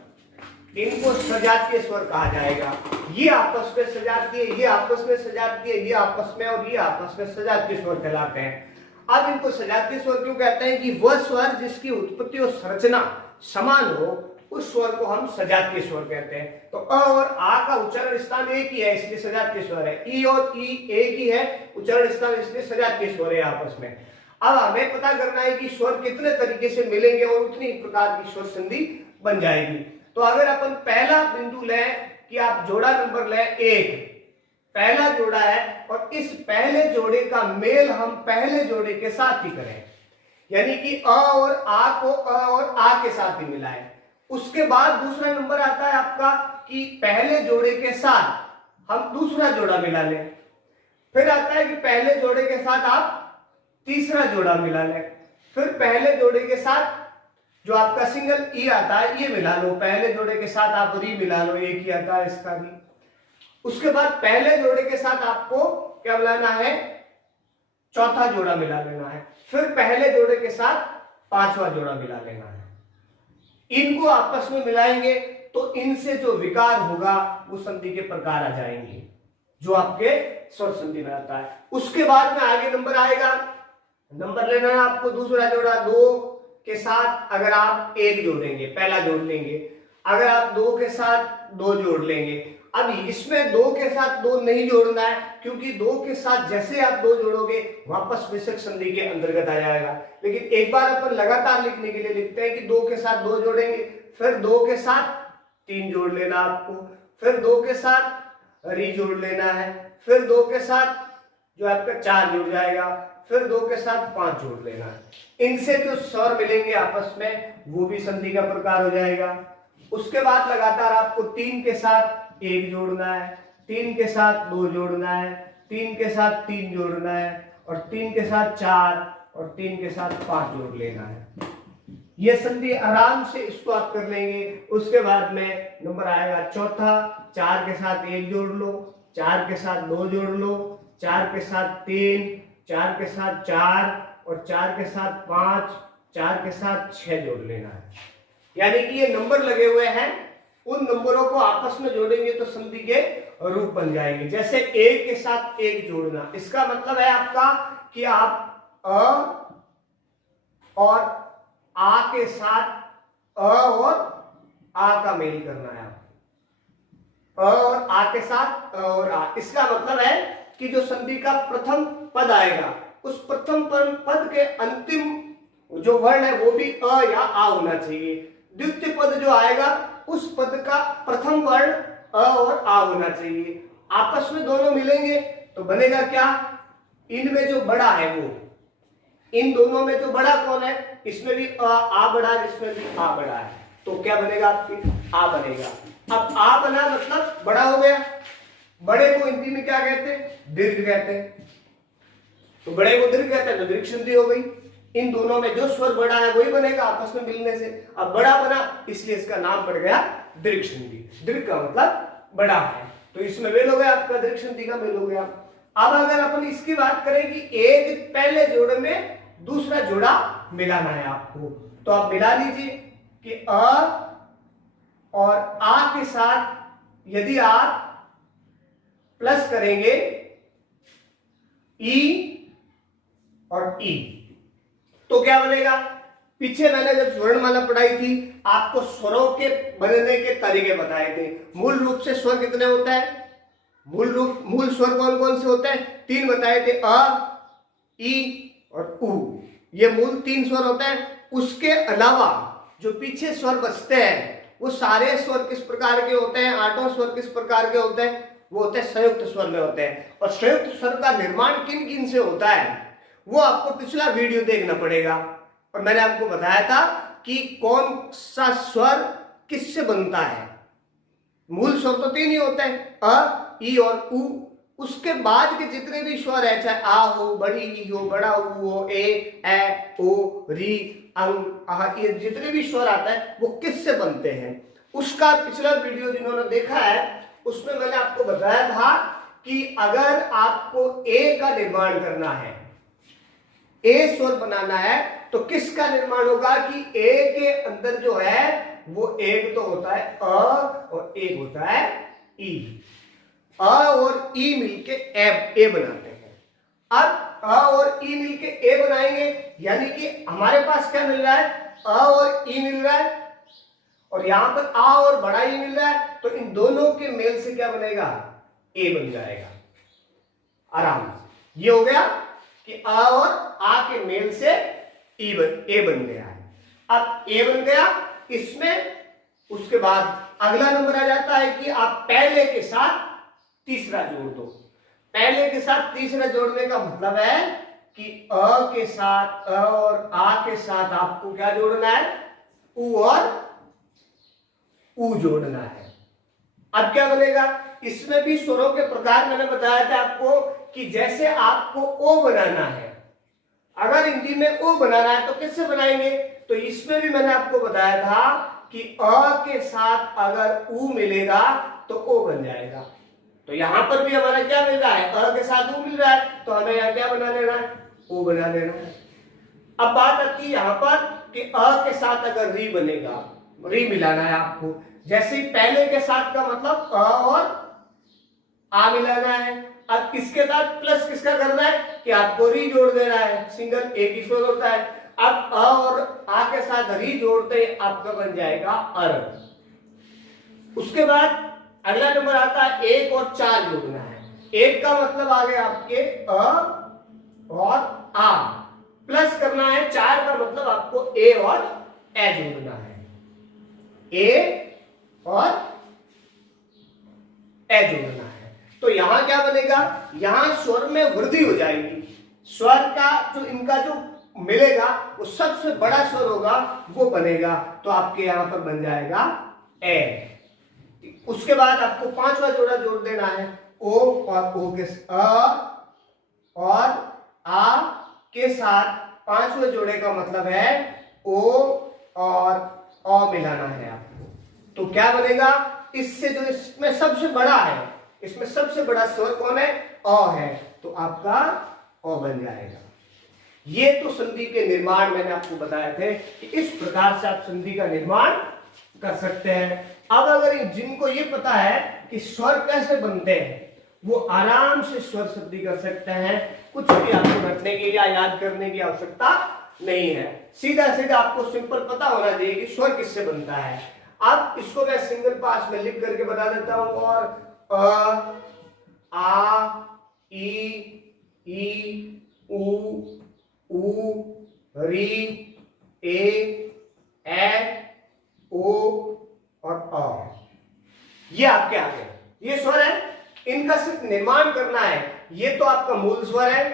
इनको सजातीय स्वर कहा जाएगा। ये आपस में सजातीय, ये आपस में सजातीय, ये आपस में और ये आपस में सजातीय स्वर कहलाते हैं। अब इनको सजातीय स्वर क्यों कहते हैं कि वह स्वर जिसकी उत्पत्ति और संरचना समान हो, उस स्वर को हम सजातीय स्वर कहते हैं। तो अ और आ का उच्चारण स्थान एक ही है, इसलिए सजातीय स्वर है। ई और ई एक ही है, उच्चारण स्थान, इसलिए सजातीय स्वर है आपस में। अब हमें पता करना है कि स्वर कितने तरीके से मिलेंगे और उतनी प्रकार की स्वर संधि बन जाएगी। तो अगर अपन पहला बिंदु लें कि आप जोड़ा नंबर लें 1, पहला जोड़ा है और इस पहले जोड़े का मेल हम पहले जोड़े के साथ ही करें, यानी कि अ और आ को अ और आ के साथ ही मिलाएं। उसके बाद दूसरा नंबर आता है आपका कि पहले जोड़े के साथ हम दूसरा जोड़ा मिला लें। फिर आता है कि पहले जोड़े के साथ आप तीसरा जोड़ा मिला लें। फिर पहले जोड़े के साथ जो आपका सिंगल ई आता है ये मिला लो, पहले जोड़े के साथ आप री मिला लो, एक ही आता है इसका भी। उसके बाद पहले जोड़े के साथ आपको क्या मिलाना है, चौथा जोड़ा मिला लेना है। फिर पहले जोड़े के साथ पांचवा जोड़ा मिला लेना है। इनको आपस में मिलाएंगे तो इनसे जो विकार होगा वो संधि के प्रकार आ जाएंगे, जो आपके स्वर संधि में आता है। उसके बाद में आगे नंबर आएगा, नंबर लेना है आपको दूसरा जोड़ा 2 के साथ अगर आप 1 जोड़ेंगे, पहला जोड़ लेंगे। अगर आप 2 के साथ 2 जोड़ लेंगे। अब इसमें 2 के साथ 2 नहीं जोड़ना है, क्योंकि 2 के साथ जैसे आप 2 जोड़ोगे वापस विसर्ग संधि के अंतर्गत आ जाएगा। लेकिन एक बार अपन लगातार लिखने के लिए लिखते हैं कि 2 के साथ 2 जोड़ेंगे, फिर 2 के साथ 3 जोड़ लेना आपको, फिर 2 के साथ री जोड़ लेना है, फिर 2 के साथ जो आपका 4 जुड़ जाएगा, फिर 2 के साथ 5 जोड़ लेना है। इनसे जो स्वर मिलेंगे आपस में वो भी संधि का प्रकार हो जाएगा। उसके बाद लगातार आपको 3 के साथ 1 जोड़ना है, 3 के साथ 2 जोड़ना है, 3 के साथ 3 जोड़ना है, और 3 के साथ 4 और 3 के साथ 5 जोड़ लेना है। ये संधि आराम से इसको आप कर लेंगे। उसके बाद में नंबर आएगा चौथा, 4 के साथ 1 जोड़ लो, 4 के साथ 2 जोड़ लो, 4 के साथ 3, 4 के साथ 4 और 4 के साथ 5, 4 के साथ 6 जोड़ लेना है। यानी कि ये नंबर लगे हुए हैं, उन नंबरों को आपस में जोड़ेंगे तो संधि के रूप बन जाएंगे। जैसे 1 के साथ 1 जोड़ना, इसका मतलब है आपका कि आप अ और आ के साथ अ और आ का मेल करना है। अ और आ के साथ अ और आ, इसका मतलब है कि जो संधि का प्रथम पद आएगा उस प्रथम पद के अंतिम जो वर्ण है वो भी अ या आ होना चाहिए। द्वितीय पद जो आएगा उस पद का प्रथम वर्ण अ और आ होना चाहिए। आपस में दोनों मिलेंगे तो बनेगा क्या, इनमें जो बड़ा है वो, इन दोनों में जो बड़ा कौन है, इसमें भी आ बड़ा है, इसमें भी आ बड़ा है, तो क्या बनेगा आपकी आ बनेगा। अब आ बना मतलब बड़ा हो गया। बड़े को हिंदी में क्या कहते हैं, दीर्घ कहते हैं। तो बड़े को दीर्घ कहते हैं तो दीर्घ संधि हो गई। इन दोनों में जो स्वर बड़ा है वही बनेगा आपस में मिलने से। अब बड़ा बना इसलिए इसका नाम पड़ गया दीर्घ संधि। दीर्घ का मतलब बड़ा है, तो इसमें मेल हो गया आपका, दीर्घ संधि का मेल हो गया। अब अगर अपन इसकी बात करें कि एक पहले जोड़े में दूसरा जोड़ा मिलाना है आपको, तो आप मिला लीजिए कि अ और आ के साथ यदि आप प्लस करेंगे ई और ई तो क्या बनेगा। पीछे मैंने जब वर्णमाला पढ़ाई थी आपको स्वरों के बनने के तरीके बताए थे। मूल रूप से स्वर कितने होते हैं? मूल स्वर कौन कौन से होते हैं? 3 बताए थे, अ, ई और उ। ये मूल 3 स्वर होते हैं। उसके अलावा जो पीछे स्वर बचते हैं वो सारे स्वर किस प्रकार के होते हैं? 8 स्वर किस प्रकार के होते हैं? वो होते हैं संयुक्त स्वर में होते हैं। और संयुक्त स्वर का निर्माण किन किन से होता है वो आपको पिछला वीडियो देखना पड़ेगा। और मैंने आपको बताया था कि कौन सा स्वर किससे बनता है। मूल स्वर तो 3 ही होते हैं, अ, ई और उ। उसके बाद के जितने भी स्वर है, चाहे आ हो, बड़ी ई हो, बड़ा उ हो, ए, ओ, री, अंग, आह, ये जितने भी स्वर आता है वो किससे बनते हैं उसका पिछला वीडियो जिन्होंने देखा है उसमें मैंने आपको बताया था कि अगर आपको ए का निर्माण करना है, ए स्वर बनाना है, तो किसका निर्माण होगा कि ए के अंदर जो है वो एक तो होता है अ और एक होता है ई। अ और ई मिलके ए बनाते हैं। अब अ और ई मिलके ए बनाएंगे, यानी कि हमारे पास क्या मिल रहा है? अ और ई मिल रहा है, और यहां पर आ और बड़ा ई मिल रहा है, तो इन दोनों के मेल से क्या बनेगा? ए बन जाएगा आराम से। ये हो गया कि आ और आ के मेल से ए बन गया है। अब ए बन गया इसमें, उसके बाद अगला नंबर आ जाता है कि आप पहले के साथ तीसरा जोड़ दो। पहले के साथ तीसरा जोड़ने का मतलब है कि अ के साथ, अ और आ के साथ आपको क्या जोड़ना है? उ और उ जोड़ना है। अब क्या बनेगा? इसमें भी स्वरों के प्रकार मैंने बताया था आपको कि जैसे आपको ओ बनाना है, अगर हिंदी में ओ बनाना है तो किससे बनाएंगे? तो इसमें भी मैंने आपको बताया था कि अ के साथ अगर उ मिलेगा तो ओ बन जाएगा। तो यहां पर भी हमारा क्या मिल रहा है? अ के साथ उ मिल रहा है, तो हमें यहां क्या बना लेना है? ओ बना लेना है। अब बात आती है यहां पर कि अ के साथ अगर री बनेगा, री मिलाना है आपको। जैसे पहले के साथ का मतलब अ और आ मिलाना है। अब इसके साथ प्लस किसका करना है कि आपको री जोड़ देना है, सिंगल एक ही स्वर होता है। अब अ और आ के साथ री जोड़ते ही आपका बन जाएगा अर। उसके बाद अगला नंबर आता है 1 और 4 जोड़ना है। 1 का मतलब आ गया आपके अ और आ, प्लस करना है 4 का मतलब आपको ए और ए जोड़ना है। ए और ए जोड़ना है। तो यहां क्या बनेगा? यहां स्वर में वृद्धि हो जाएगी। स्वर का जो इनका जो मिलेगा वो सबसे बड़ा स्वर होगा वो बनेगा, तो आपके यहां पर बन जाएगा ए। उसके बाद आपको 5वां जोड़ा जोड़ देना है, ओ और ओ के अ और आ के साथ 5वें जोड़े का मतलब है ओ और अ मिलाना है आपको। तो क्या बनेगा? इससे जो इसमें सबसे बड़ा है, इसमें सबसे बड़ा स्वर कौन है? अ है, तो आपका अ बन जाएगा। ये तो संधि के निर्माण मैंने आपको बताए थे कि इस प्रकार से आप संधि का निर्माण कर सकते हैं। अब अगर जिनको ये पता है कि स्वर कैसे बनते हैं वो आराम से स्वर संधि कर सकते हैं। कुछ भी आपको रटने की या याद करने की आवश्यकता नहीं है। सीधा सीधा आपको सिंपल पता होना चाहिए कि स्वर किससे बनता है। अब इसको मैं सिंगल पास में लिख करके बता देता हूं। और अ, आ, ई, उ, री, ए, ओ और अ। ये आपके आ गए, ये स्वर है। इनका सिर्फ निर्माण करना है। ये तो आपका मूल स्वर है,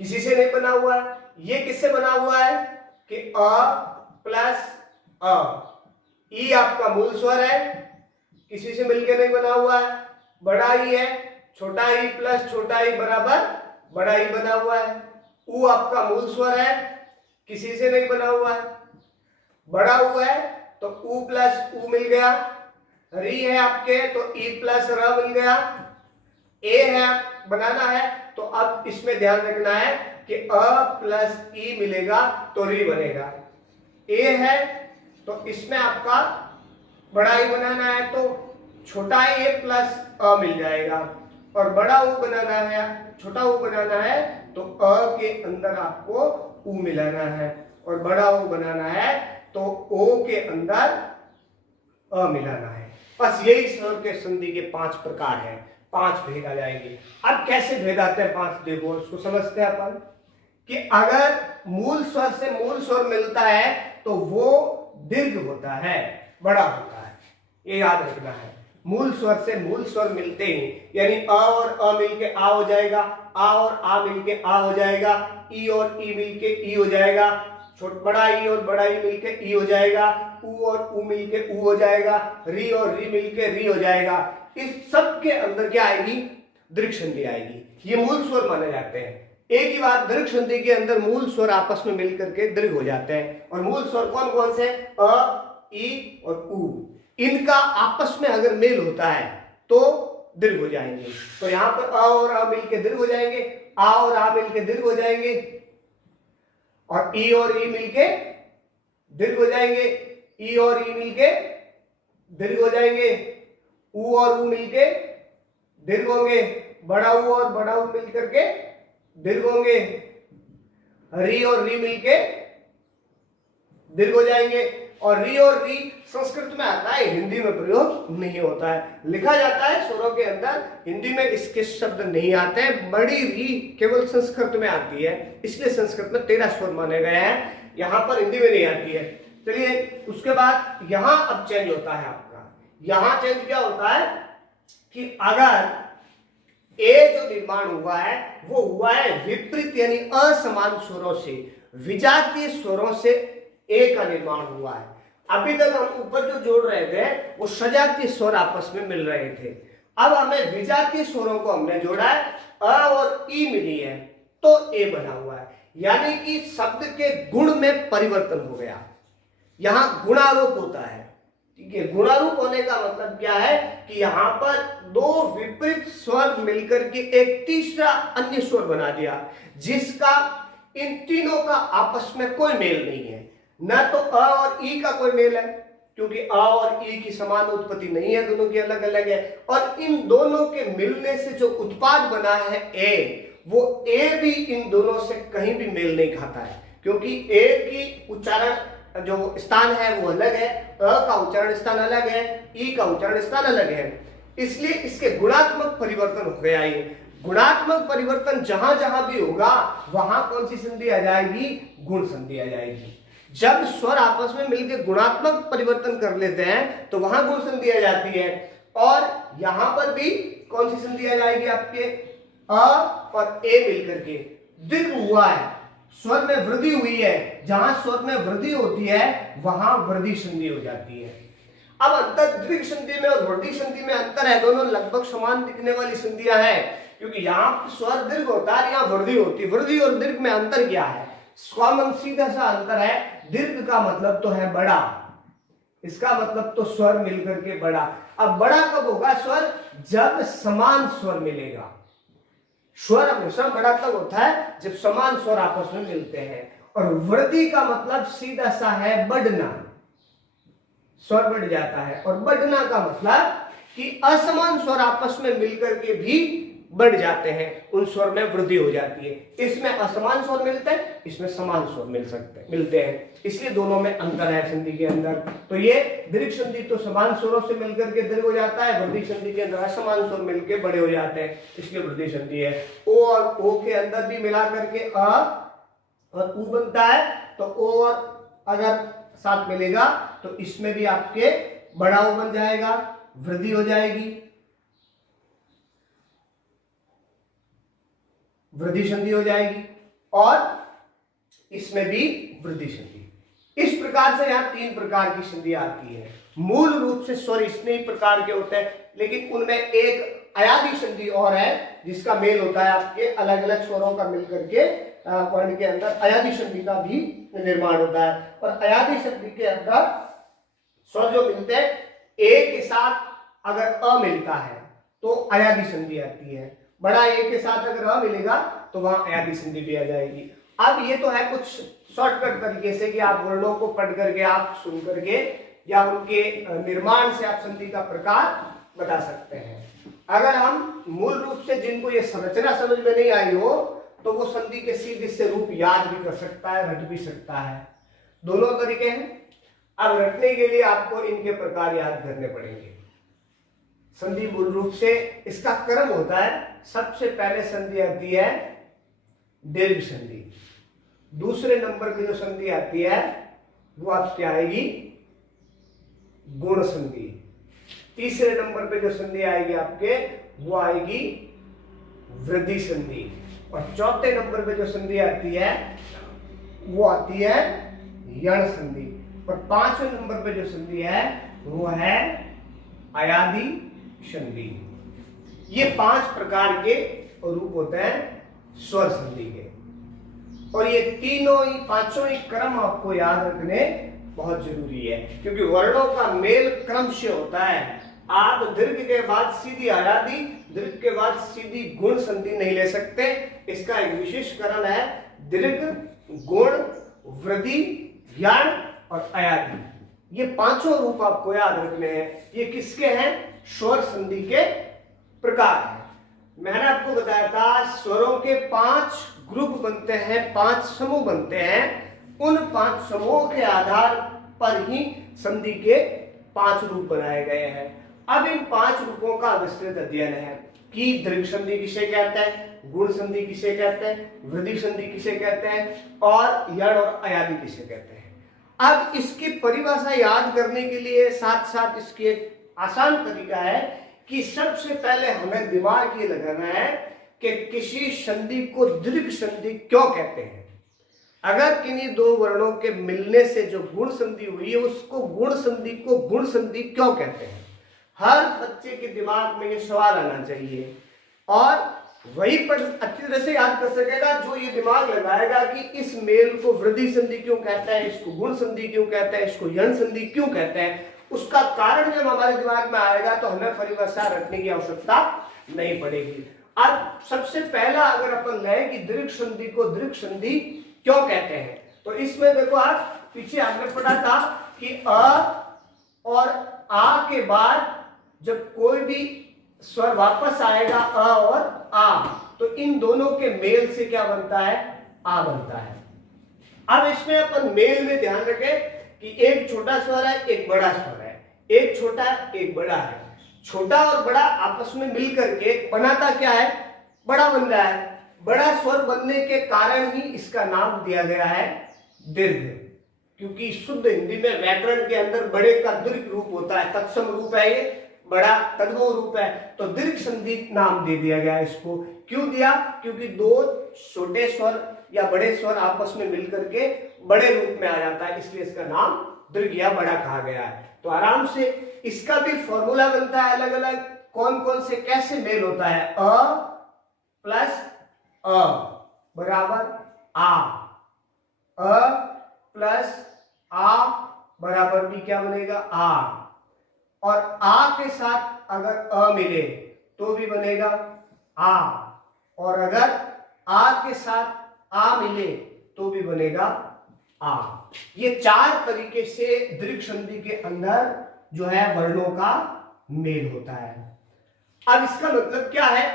किसी से नहीं बना हुआ है। ये किससे बना हुआ है कि अ प्लस अ। ई आपका मूल स्वर है, किसी से मिलकर नहीं बना हुआ है। बड़ा ई है, छोटा ई प्लस छोटा ई बराबर बड़ा ई बना हुआ है। उ आपका मूल स्वर है, किसी से नहीं बना हुआ है। बड़ा उ है तो उ प्लस उ मिल गया। री है आपके तो ई प्लस र मिल गया। ए है बनाना है तो अब इसमें ध्यान रखना है कि अ प्लस ई मिलेगा तो री बनेगा। ए है तो इसमें आपका बड़ा ई बनाना है तो छोटा ए प्लस अ मिल जाएगा। और बड़ा उ बनाना है, छोटा उ बनाना है तो अ के अंदर आपको उ मिलाना है। और बड़ा ओ बनाना है तो ओ के अंदर अ मिलाना है। बस यही स्वर के संधि के 5 प्रकार हैं, 5 भेद आ जाएंगे। अब कैसे भेद आते हैं 5, देखो उसको समझते हैं अपन कि अगर मूल स्वर से मूल स्वर मिलता है तो वो दीर्घ होता है, बड़ा होता है, ये याद रखना है। मूल स्वर से मूल स्वर मिलते ही यानी अ और अ मिलके आ हो जाएगा, आ और आ मिलके आ हो जाएगा, ई और ई मिलके ई हो जाएगा, बड़ा ई और बड़ा ई मिलके ई हो जाएगा, उ और उ मिलके उ हो जाएगा, री और री मिलके री हो जाएगा। इस सब के अंदर क्या आएगी? दीर्घ संधि आएगी। ये मूल स्वर माने जाते हैं। एक ही बात, दीर्घ संधि के अंदर मूल स्वर आपस में मिलकर के दीर्घ हो जाते हैं। और मूल स्वर कौन कौन से? अ, ई और उ। इनका आपस में अगर मेल होता है तो दीर्घ हो जाएंगे। तो यहां पर अ और आ मिलके दीर्घ हो जाएंगे, आ और आ मिलके दीर्घ हो जाएंगे, और ई और ई मिलके दीर्घ हो जाएंगे, ई और ई मिलके दीर्घ हो जाएंगे, उ और उ मिलके दीर्घ होंगे, बड़ा उ और बड़ा उ मिलकर के दीर्घ होंगे, री और री मिलके दीर्घ हो जाएंगे। और री और री संस्कृत में आता है, हिंदी में प्रयोग नहीं होता है, लिखा जाता है स्वरों के अंदर, हिंदी में इसके शब्द नहीं आते हैं। बड़ी री केवल संस्कृत में आती है, इसलिए संस्कृत में 13 स्वर माने गए हैं, यहां पर हिंदी में नहीं आती है। चलिए उसके बाद यहां अब चेंज होता है आपका, यहां चेंज क्या होता है कि अगर ए जो निर्माण हुआ है वो हुआ है विपरीत यानी असमान स्वरों से, विजातीय स्वरों से ए का निर्माण हुआ है। अभी तक हम ऊपर जो जोड़ रहे थे वो सजातीय स्वर आपस में मिल रहे थे, अब हमें विजातीय स्वरों को हमने जोड़ा है, अ और ई मिली है तो ए बना हुआ है, यानी कि शब्द के गुण में परिवर्तन हो गया। यहां गुणारोप होता है, ठीक है। गुणारूप होने का मतलब क्या है कि यहां पर 2 विपरीत स्वर मिलकर के एक तीसरा अन्य स्वर बना दिया, जिसका इन तीनों का आपस में कोई मेल नहीं है। न तो अ और ई का कोई मेल है, क्योंकि अ और ई की समान उत्पत्ति नहीं है, दोनों की अलग अलग है। और इन दोनों के मिलने से जो उत्पाद बना है ए, वो ए भी इन दोनों से कहीं भी मेल नहीं खाता है, क्योंकि ए की उच्चारण जो स्थान है वो अलग है, अ का उच्चारण स्थान अलग है, ई का उच्चारण स्थान अलग है, इसलिए इसके गुणात्मक परिवर्तन हो गया। ये गुणात्मक परिवर्तन जहां जहां भी होगा वहां कौन सी संधि आ जाएगी? गुण संधि आ जाएगी। जब स्वर आपस में मिलकर गुणात्मक परिवर्तन कर लेते हैं तो वहां गुण संधि आ जाती है। और यहां पर भी कौन सी संधि आ जाएगी? आपके अ और ए मिलकर के दीर्घ हुआ है, स्वर में वृद्धि हुई है, जहां स्वर में वृद्धि होती है वहां वृद्धि संधि हो जाती है। अब अंतर दीर्घ संधि में और वृद्धि संधि में अंतर है, दोनों लगभग समान दिखने वाली संधियां हैं, क्योंकि यहाँ स्वर दीर्घ होता है, यहाँ वृद्धि होती है। वृद्धि और दीर्घ में अंतर क्या है? कॉमन सीधा सा अंतर है, दीर्घ का मतलब तो है बड़ा, इसका मतलब तो स्वर मिलकर के बड़ा। अब बड़ा कब होगा स्वर? जब समान स्वर मिलेगा। स्वर हमेशा बड़ा तब होता है जब समान स्वर आपस में मिलते हैं। और वृद्धि का मतलब सीधा सा है बढ़ना, स्वर बढ़ जाता है। और बढ़ना का मतलब कि असमान स्वर आपस में मिलकर के भी बढ़ जाते हैं, उन स्वर में वृद्धि हो जाती है। इसमें असमान स्वर मिलते हैं, इसमें समान स्वर मिलते हैं, इसलिए दोनों में अंतर है संधि के अंदर। तो ये दीर्घ संधि तो समान स्वरों से मिलकर के दीर्घ हो जाता है, वृद्धि संधि के अंदर असमान स्वर मिलकर बड़े हो जाते हैं, इसलिए वृद्धि संधि है। ओ और ओ के अंदर भी मिला करके अ और उ बनता है, तो ओ और अगर साथ मिलेगा तो इसमें भी आपके बड़ा ओ बन जाएगा, वृद्धि हो जाएगी, वृद्धि संधि हो जाएगी, और इसमें भी वृद्धि संधि। इस प्रकार से यहां 3 प्रकार की संधि आती है। मूल रूप से स्वर इतने ही प्रकार के होते हैं, लेकिन उनमें एक अयादी संधि और है जिसका मेल होता है आपके अलग अलग स्वरों का मिलकर के वर्ण के अंदर अयादी संधि का भी निर्माण होता है। और अयादी संधि के अंदर स्वर जो मिलते हैं, ए के साथ अगर अ मिलता है तो अयादी संधि आती है, बड़ा ए के साथ अगर अ मिलेगा तो वहां अयादी संधि भी आ जाएगी। अब ये तो है कुछ शॉर्टकट तरीके से कि आप वर्णों को पढ़ करके, आप सुन करके या उनके निर्माण से आप संधि का प्रकार बता सकते हैं। अगर हम मूल रूप से जिनको ये संरचना समझ में नहीं आई हो तो वो संधि के सीधे से रूप याद भी कर सकता है, रट भी सकता है। दोनों तरीके हैं। अब रटने के लिए आपको इनके प्रकार याद करने पड़ेंगे। संधि मूल रूप से इसका क्रम होता है, सबसे पहले संधि आती है दीर्घ संधि, दूसरे नंबर पे जो संधि आती है वो आपकी आएगी गुण संधि, तीसरे नंबर पे जो संधि आएगी आपके वो आएगी वृद्धि संधि, और चौथे नंबर पे जो संधि आती है वो आती है यण संधि, और पांचवें नंबर पे जो संधि है वो है अयादि संधि। ये 5 प्रकार के रूप होते हैं स्वर संधि के, और ये तीनों ही पांचों ही क्रम आपको याद रखने बहुत जरूरी है, क्योंकि वर्णों का मेल क्रम से होता है। आप दीर्घ के बाद सीधी अयादि, दीर्घ के बाद सीधी गुण संधि नहीं ले सकते। इसका एक विशेष क्रम है दीर्घ, गुण, वृद्धि, यण और अयादि। ये पांचों रूप आपको याद रखने हैं। ये किसके हैं? स्वर संधि के प्रकार है। मैंने आपको बताया था स्वरों के 5 ग्रुप बनते हैं, 5 समूह बनते हैं। उन 5 समूहों के आधार पर ही संधि के 5 रूप बनाए गए हैं। अब इन 5 रूपों का विस्तृत अध्ययन है कि दीर्घ संधि किसे कहते हैं, गुण संधि किसे कहते हैं, वृद्धि संधि किसे कहते हैं, और यण और अयादि किसे कहते हैं। अब इसकी परिभाषा याद करने के लिए साथ साथ इसकी एक आसान तरीका है कि सबसे पहले हमें दिमाग ये लगाना है कि किसी संधि को दीर्घ संधि क्यों कहते हैं। अगर किन्हीं 2 वर्णों के मिलने से जो गुण संधि हुई है उसको गुण संधि को गुण संधि क्यों कहते हैं। हर बच्चे के दिमाग में ये सवाल आना चाहिए, और वही पर अच्छी तरह से याद कर सकेगा जो ये दिमाग लगाएगा कि इस मेल को वृद्धि संधि क्यों कहते हैं, इसको गुण संधि क्यों कहते हैं, इसको यण संधि क्यों कहते हैं। उसका कारण जब हमारे दिमाग में आएगा तो हमें परिभाषा रखने की आवश्यकता नहीं पड़ेगी। अब सबसे पहला अगर अपन लें कि दीर्घ संधि को दीर्घ संधि क्यों कहते हैं, तो इसमें देखो आप पीछे आपने पढ़ा था कि अ और आ के बाद जब कोई भी स्वर वापस आएगा अ और आ, तो इन दोनों के मेल से क्या बनता है? आ बनता है। अब इसमें अपन मेल में ध्यान रखें कि एक छोटा स्वर है, एक बड़ा स्वर है, एक छोटा है, एक बड़ा है। छोटा और बड़ा आपस में मिलकर के बनाता क्या है? बड़ा बन रहा है। बड़ा स्वर बनने के कारण ही इसका नाम दिया गया है दीर्घ, क्योंकि शुद्ध हिंदी में व्याकरण के अंदर बड़े का दीर्घ रूप होता है, तत्सम रूप है ये, बड़ा तद्भव रूप है, तो दीर्घ संधि नाम दे दिया गया इसको। क्यों दिया? क्योंकि 2 छोटे स्वर या बड़े स्वर आपस में मिलकर के बड़े रूप में आ जाता है, इसलिए इसका नाम दीर्घ या बड़ा कहा गया है। तो आराम से इसका भी फॉर्मूला बनता है अलग अलग, कौन कौन से कैसे मेल होता है। अ प्लस अ बराबर आ, अ प्लस आ बराबर भी क्या बनेगा? आ, और आ के साथ अगर अ मिले तो भी बनेगा आ, और अगर आ के साथ आ मिले तो भी बनेगा आ। ये 4 तरीके से दीर्घ संधि के अंदर जो है वर्णों का मेल होता है। अब इसका मतलब क्या है?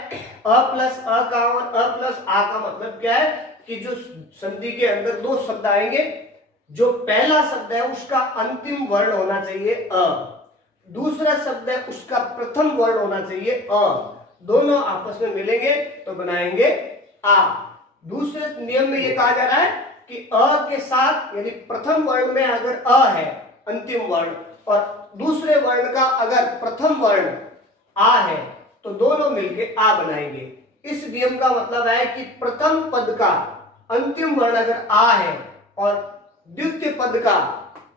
अ प्लस अ का और अ प्लस आ का मतलब क्या है कि जो संधि के अंदर 2 शब्द आएंगे, जो पहला शब्द है उसका अंतिम वर्ण होना चाहिए अ, दूसरा शब्द है उसका प्रथम वर्ण होना चाहिए अ, दोनों आपस में मिलेंगे तो बनाएंगे आ। दूसरे नियम में यह कहा जा रहा है कि अ के साथ यानी प्रथम वर्ण में अगर अ है अंतिम वर्ण और दूसरे वर्ण का अगर प्रथम वर्ण आ है तो दोनों मिलके आ बनाएंगे। इस नियम का मतलब है कि प्रथम पद का अंतिम वर्ण अगर आ है और द्वितीय पद का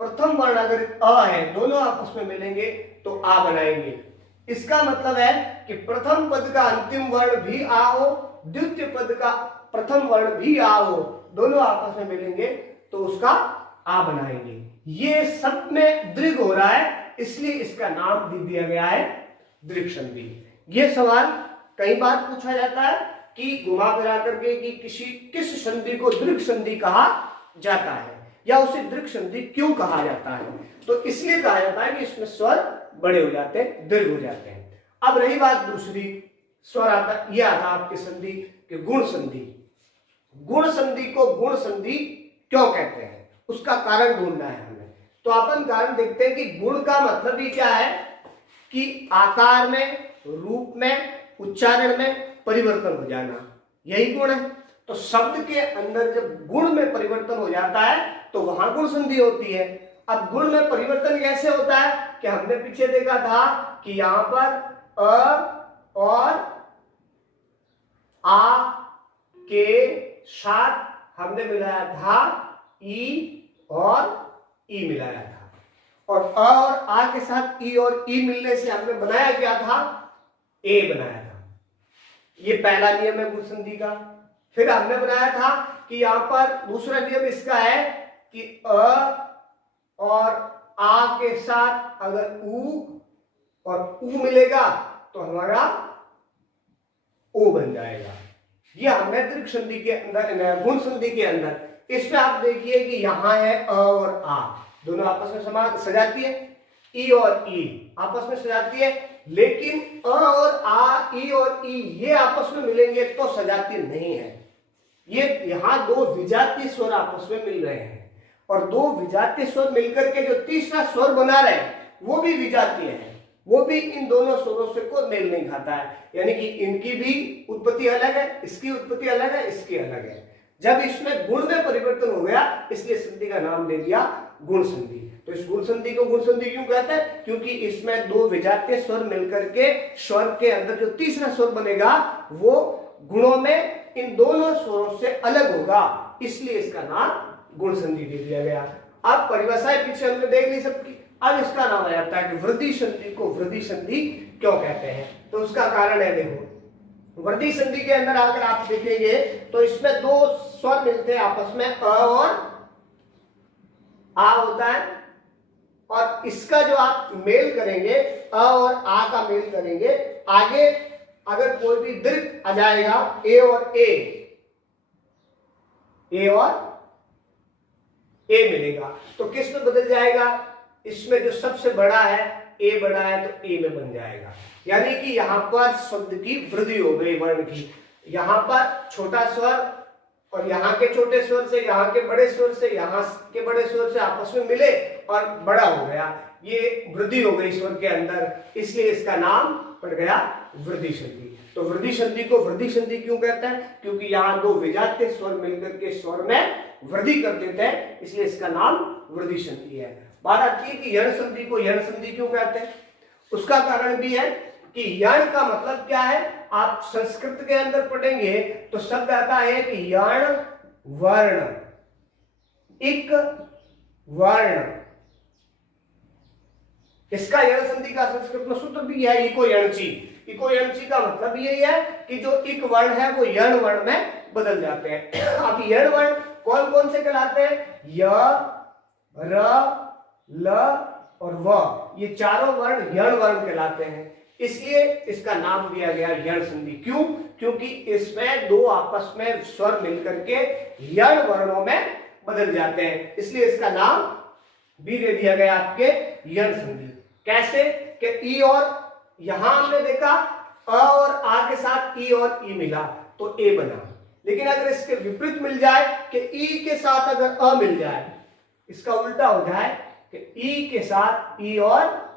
प्रथम वर्ण अगर अ है, दोनों आपस में मिलेंगे तो आ बनाएंगे। इसका मतलब है कि प्रथम पद का अंतिम वर्ण भी आ हो, द्वितीय पद का प्रथम वर्ण भी आ हो, दोनों आपस में मिलेंगे तो उसका आ बनाएंगे। ये सब में दीर्घ हो रहा है, इसलिए इसका नाम दे दिया गया है दीर्घ संधि। ये सवाल कई बार पूछा जाता है कि घुमा फिरा करके कि किस संधि को दीर्घ संधि कहा जाता है या उसे दीर्घ संधि क्यों कहा जाता है, तो इसलिए कहा जाता है कि इसमें स्वर बड़े हो जाते हैं, दीर्घ हो जाते हैं। अब रही बात दूसरी, स्वर आता यह आता आपके संधि के गुण संधि। गुण संधि को गुण संधि क्यों कहते हैं उसका कारण ढूंढना है हमें। तो अपन कारण देखते हैं कि गुण का मतलब ही क्या है कि आकार में, रूप में, उच्चारण में परिवर्तन हो जाना, यही गुण है। तो शब्द के अंदर जब गुण में परिवर्तन हो जाता है तो वहां गुण संधि होती है। अब गुण में परिवर्तन कैसे होता है कि हमने पीछे देखा था कि यहां पर अ और आ के साथ हमने मिलाया था ई और ई मिलाया था, और अ और आ के साथ ई और ई मिलने से हमने बनाया क्या था, ए बनाया था। ये पहला नियम है गुण संधि का। फिर हमने बनाया था कि यहां पर दूसरा नियम इसका है कि अ और आ के साथ अगर उ और उ मिलेगा तो हमारा ओ बन जाएगा। ये हमने दीर्घ संधि के अंदर, गुण संधि के अंदर। इसमें आप देखिए कि यहां है अ और आ, दोनों आपस में समान सजाती है, ई और ई आपस में सजाती है, लेकिन अ और आ, ई और ई ये आपस में मिलेंगे तो सजाती नहीं है। ये यहां दो विजातीय स्वर आपस में मिल रहे हैं, और दो विजातीय स्वर मिलकर के जो तीसरा स्वर बना रहे हैं वो भी विजातीय है, वो भी इन दोनों स्वरों से को मेल नहीं खाता है। यानी कि इनकी भी उत्पत्ति अलग है, इसकी उत्पत्ति अलग है, इसकी अलग है। जब इसमें गुण में परिवर्तन हो गया इसलिए संधि का नाम दे दिया गुण संधि। तो इस गुण संधि को गुण संधि क्यों कहते हैं, क्योंकि इसमें दो विजातीय स्वर मिलकर के स्वर के अंदर जो तीसरा स्वर बनेगा वो गुणों में इन दोनों स्वरों से अलग होगा, इसलिए इसका नाम गुण संधि दे दिया गया। अब परिभाषाएं पीछे हमने देख ली सबकी। अब इसका नाम आ जाता है कि वृद्धि संधि को वृद्धि संधि क्यों कहते हैं। तो उसका कारण है, देखो वृद्धि संधि के अंदर अगर आप देखेंगे तो इसमें दो स्वर मिलते हैं आपस में, अ और आ होता है, और इसका जो आप मेल करेंगे, अ और आ का मेल करेंगे, आगे अगर कोई भी दीर्घ आ जाएगा ए और ए मिलेगा तो किस में बदल जाएगा, इसमें जो सबसे बड़ा है ए बड़ा है तो ए में बन जाएगा। यानी कि यहां पर शब्द की वृद्धि हो गई वर्ण की। यहां पर छोटा स्वर और यहाँ के छोटे स्वर से, यहाँ के बड़े स्वर से, यहाँ के बड़े स्वर से आपस में मिले और बड़ा हो गया, ये वृद्धि हो गई स्वर के अंदर, इसलिए इसका नाम पड़ गया वृद्धि संधि। तो वृद्धि संधि को वृद्धि संधि क्यों कहते हैं, क्योंकि यहाँ दो विजातीय स्वर मिलकर के स्वर में वृद्धि कर देते हैं, इसलिए इसका नाम वृद्धि संधि है। बात आती है कि यण संधि को यण संधि क्यों कहते हैं। उसका कारण भी है कि यण का मतलब क्या है, आप संस्कृत के अंदर पढ़ेंगे तो शब्द आता है कि यण वर्ण, इक वर्ण। इसका यण संधि का संस्कृत में सूत्र भी है इको यणची। इको यणची का मतलब यही है कि जो इक वर्ण है वो यण वर्ण में बदल जाते हैं। अब यण वर्ण कौन कौन से कहलाते हैं, य, र, ल और व, ये चारों वर्ण यण वर्ण कहलाते हैं, इसलिए इसका नाम दिया गया यण संधि। क्यों, क्योंकि इसमें दो आपस में स्वर मिलकर के यण वर्णों में बदल जाते हैं, इसलिए इसका नाम भी दे दिया गया आपके यण संधि। कैसे कि ई और यहां हमने देखा अ और आ के साथ ई और ई मिला तो ए बना, लेकिन अगर इसके विपरीत मिल जाए कि ई के साथ अगर अ मिल जाए, इसका उल्टा हो जाए कि ई के साथ ई और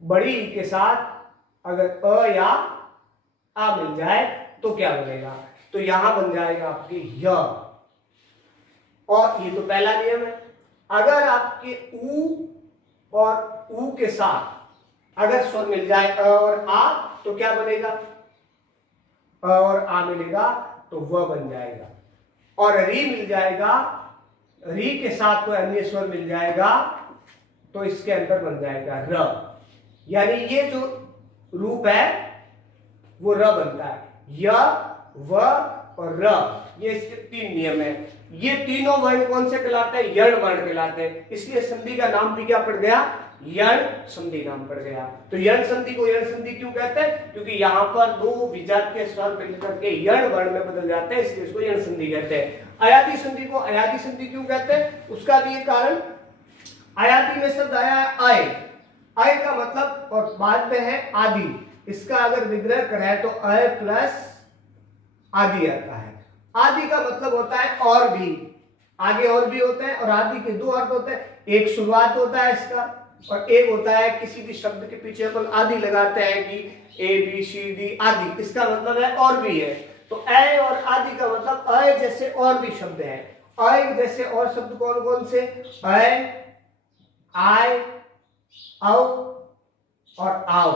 बड़ी ई के साथ अगर अ या आ मिल जाए तो क्या बनेगा, तो यहां बन जाएगा आपके य। और ये तो पहला नियम है। अगर आपके ऊ और ऊ के साथ अगर स्वर मिल जाए अ और आ तो क्या बनेगा, अ और आ मिलेगा तो व बन जाएगा, और री मिल जाएगा, री के साथ कोई अन्य स्वर मिल जाएगा तो इसके अंदर बन जाएगा र। यानी ये जो रूप है वो र बनता है, य, व और र, ये इसके तीन नियम है। ये तीनों वर्ण कौन से कहलाते हैं, यण वर्ण कहलाते हैं, इसलिए संधि का नाम भी क्या पड़ गया, यण संधि नाम पड़ गया। तो यण संधि को यण संधि क्यों कहते हैं, क्योंकि यहाँ पर दो विजातीय स्वर मिलकर के यण वर्ण में बदल जाते हैं, इसलिए इसको यण संधि कहते हैं। अयादी संधि को अयादी संधि क्यों कहते हैं, उसका भी एक कारण, अयादी में शब्द आया है आय, आय का मतलब और बाद में है आदि, इसका अगर विग्रह करें तो अय प्लस आदि आता है। आदि का मतलब होता है और भी, आगे और भी होते हैं, और आदि के दो अर्थ होते हैं, एक शुरुआत होता है इसका, और एक होता है किसी भी शब्द के पीछे अपन आदि लगाते हैं कि ए बी सी डी आदि, इसका मतलब है और भी है। तो अ और आदि का मतलब अ जैसे और भी शब्द है। अ जैसे और शब्द कौन कौन से? अ, आय, औ और आओ,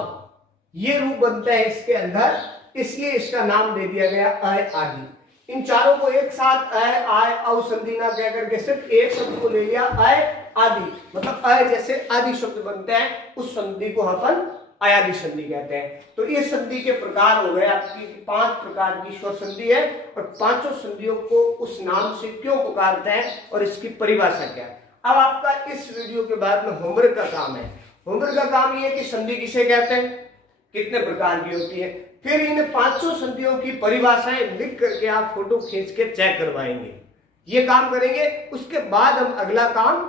ये रूप बनते हैं इसके अंदर, इसलिए इसका नाम दे दिया गया अ आदि। इन चारों को एक साथ अ आय औ संधि ना कह करके सिर्फ एक शब्द को ले लिया अ आदि, मतलब अ जैसे आदि शब्द बनते हैं, उस संधि को अपन अयादि संधि कहते हैं। तो ये संधि के प्रकार हो गए आपकी 5 प्रकार की स्वर संधि है, और पांचों संधियों को उस नाम से क्यों पुकारते हैं और इसकी परिभाषा क्या है। अब आपका इस वीडियो के बाद में होमवर्क का काम है। होमवर्क का काम ये है कि संधि किसे कहते हैं, कितने प्रकार की होती है, फिर इन पांचों संधियों की परिभाषाएं लिख करके आप फोटो खींच के चेक करवाएंगे। ये काम करेंगे, उसके बाद हम अगला काम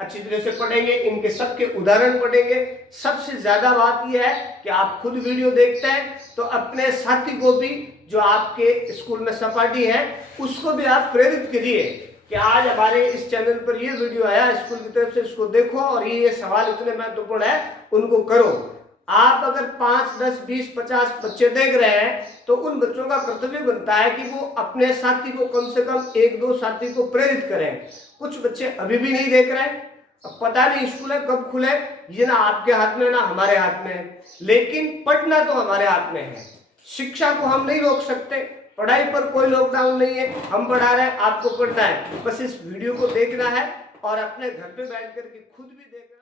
अच्छी तरह से पढ़ेंगे, इनके सबके उदाहरण पढ़ेंगे। सबसे ज्यादा बात यह है कि आप खुद वीडियो देखते हैं तो अपने साथी को भी, जो आपके स्कूल में सहपाठी है, उसको भी आप प्रेरित करिए कि आज हमारे इस चैनल पर ये वीडियो आया स्कूल की तरफ से, इसको देखो और ये सवाल इतने महत्वपूर्ण है, उनको करो। आप अगर 5, 10, 20, 50 बच्चे देख रहे हैं तो उन बच्चों का कर्तव्य बनता है कि वो अपने साथी को कम से कम 1-2 साथी को प्रेरित करें। कुछ बच्चे अभी भी नहीं देख रहे हैं, अब पता नहीं स्कूल कब खुले, ये ना आपके हाथ में ना हमारे हाथ में है, लेकिन पढ़ना तो हमारे हाथ में है। शिक्षा को हम नहीं रोक सकते, पढ़ाई पर कोई लॉकडाउन नहीं है, हम पढ़ा रहे हैं, आपको पढ़ना है, बस इस वीडियो को देखना है और अपने घर पे बैठ करके खुद भी देखना है।